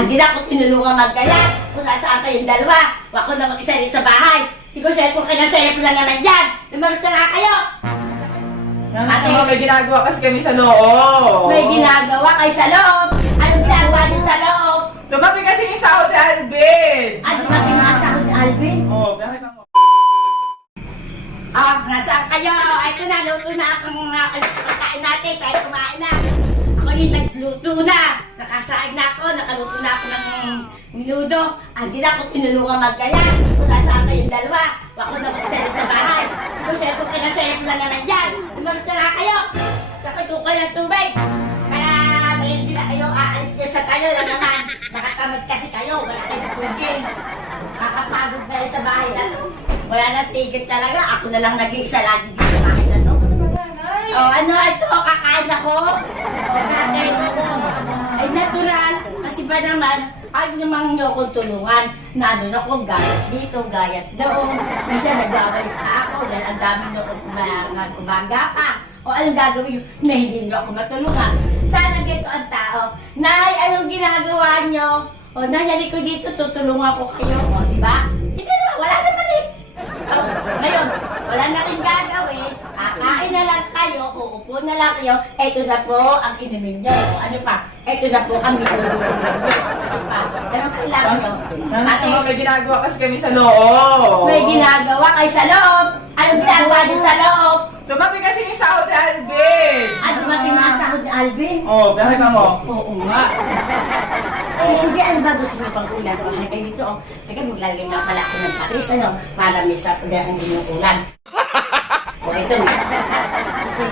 Hindi na ako tinulungan mag-gala. Kung nasaan kayong dalawa, ako na mag-isa rin sa bahay. Siguro cellphone kayo na cellphone lang naman yan. Lumagas na nga kayo. Ano, may ginagawa kasi kami sa loob. May ginagawa kayo sa loob. Anong ginagawa niyo sa loob? Sumating kasi yung sahod ni Alvin. Ano ba tinasahod ni Alvin? Oo, bakit mo? Nasaan kayo? Ay, ito na, luto na ako mga pagkain natin. Tayo kumain na. Ako yung nagluto na. Nakasaig na ako, nakaluto na ako ng minudo. Hindi na ako tinulungan mag-gala. Kung nasaan kayong dalawa, ako na mag-select sa bahay. Siguro cellphone kayo na cellphone lang naman yan. Lumagas na nga kayo. Nakitukay ng tubig. Kaya may hindi na kayo aalis niya sa tayo lang naman. Nakatamad kasi kayo, wala kayong tubig. Kakapagod na yun sa bahay na to. Wala nang tigil talaga. Ako na lang nag-iisa lagi dito sa bahay na to. Ano ito? Kakain ako? Kakain ako. Ay, natural. Kasi ba naman, ayaw namang nyo akong tulungan. Nandun ako, gayat dito, gayat doon. Minsan nagwawalis pa ako dahil ang dami nyo akong umaga pa. O anong gagawin na hindi nyo ako matulungan? Sana ganito ang tao. Nay, anong ginagawa nyo? O, nangyari ko dito, tutulungan ko kayo. O, diba? Hindi naman, wala naman eh. O, ngayon, wala na rin gagawin. Kakain na lang kayo, uupo na lang kayo. Ito na po ang inumin nyo. O, ano pa? Ito na po ang mitulungan nyo. Ano pa? Ganun kailangan nyo. Ano, may ginagawa kasi kami sa loob. May ginagawa kayo sa loob. Anong ginagawa nyo sa loob? Sumating kasi yung sahod ni Alvin. Ano ba tinasahod ni Alvin? Oo, bakit mo? Oo nga. Sige, ano ba gusto mo pang ulan? O, halika dito. O. Teka, maglalagay nga pala ako ng patis, ano? Para may sapagay ang inyong ulan. O, ito na. Sige.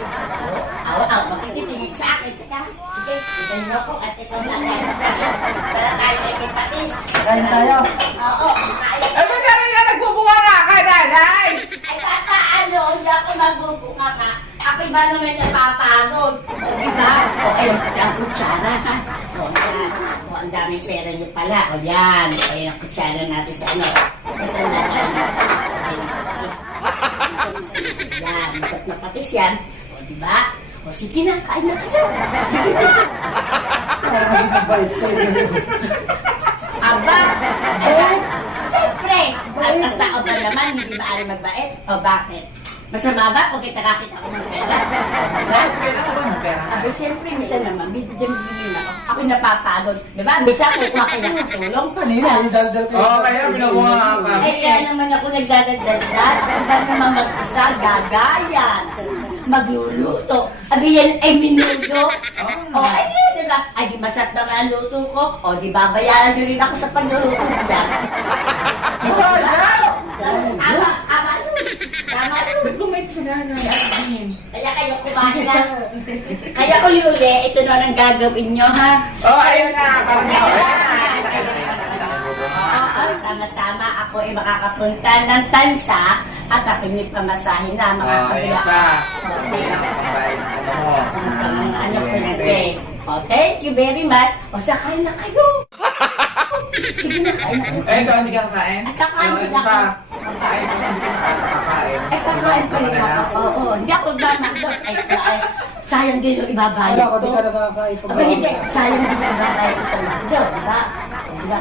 Awa, makikitingin sa akin. Teka, sige, sige nyo ako. At ito na tayo ng patis. Para tayo may patis. Kain tayo. Oo, kain. Ay, ba't kami na nagbubunga nga ka, nanay? Ay, paano? Hindi ako magbubunga ka. Ako ba naman napapagod? O, diba? O, ayun, pati ang kutsara, ha? O, yan. O, ang daming pera niyo pala. O, yan. O, ayun ang kutsara natin sa ano. Ito na tayo. Ayun ang patis. Yan, isat na patis yan. O, diba? O, sige na, kain na kayo. Sige na. Parang mabait kayo. Aba, eh, siyempre, ang tao ba naman, hindi maaari magbait? O, bakit? Masama ba kung kita-kakita ako ng pera? Diba? Kailangan ba ng pera? Abi, siyempre, minsan naman, bibigyan ako. Ako napapagod. Diba? Minsan, kukuha kayo ng katulong. Kanina, yung daldal kayo. Oo, kaya binabunga ka. Eh, kaya naman ako nagdadaldal. Ako ba naman mas isa, gagayan. Magluluto. Abi, yan ay minudo. O, ay, yun, diba? Ay, di masarap naman ang luto ko. O, di babayaran nyo rin ako sa pagluluto dyan. Tama, tama yun. Tama yun. Ba't bumait si nanay, Alvin? Kaya kayo kumain na. Kaya ko Yuli, ito na ang gagawin nyo, ha? Oo, ayun na. Parang Tama-tama, ako ay makakapunta ng tansa at ako may pamasahin na mga kabila. Ano ko na Oh, thank you very much. O, sakay na kayo. Sige na, kain na kayo. Eh, ikaw hindi ka kakain? Ay, kakain din ako. Kakain ako, hindi ka nakakakain. Ay, kakain pa rin ako. Oo, hindi ako damakdot. Ay, sayang din yung ibabayad Wala ko, ko. di ka nakakain. Aba, hindi. Sayang din yung ibabayad ko sa McDo, diba? Diba?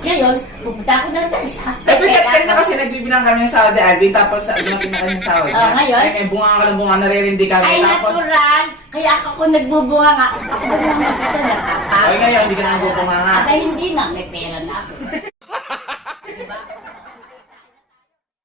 Ngayon, pupunta ako ng tansa. Eh, pagkat na kasi nagbibilang kami ng sahod ni Alvin, tapos dumating na kami ng sahod niya. Ngayon? Eh, may bunga ka ng bunga, naririndi kami. Ay, Tapos, natural. Kaya ako nagbubunga nga. Ako ba naman mag-isa nakapagod? ay ngayon, hindi ka na nagbubunga nga. Aba, hindi na. May pera na ako.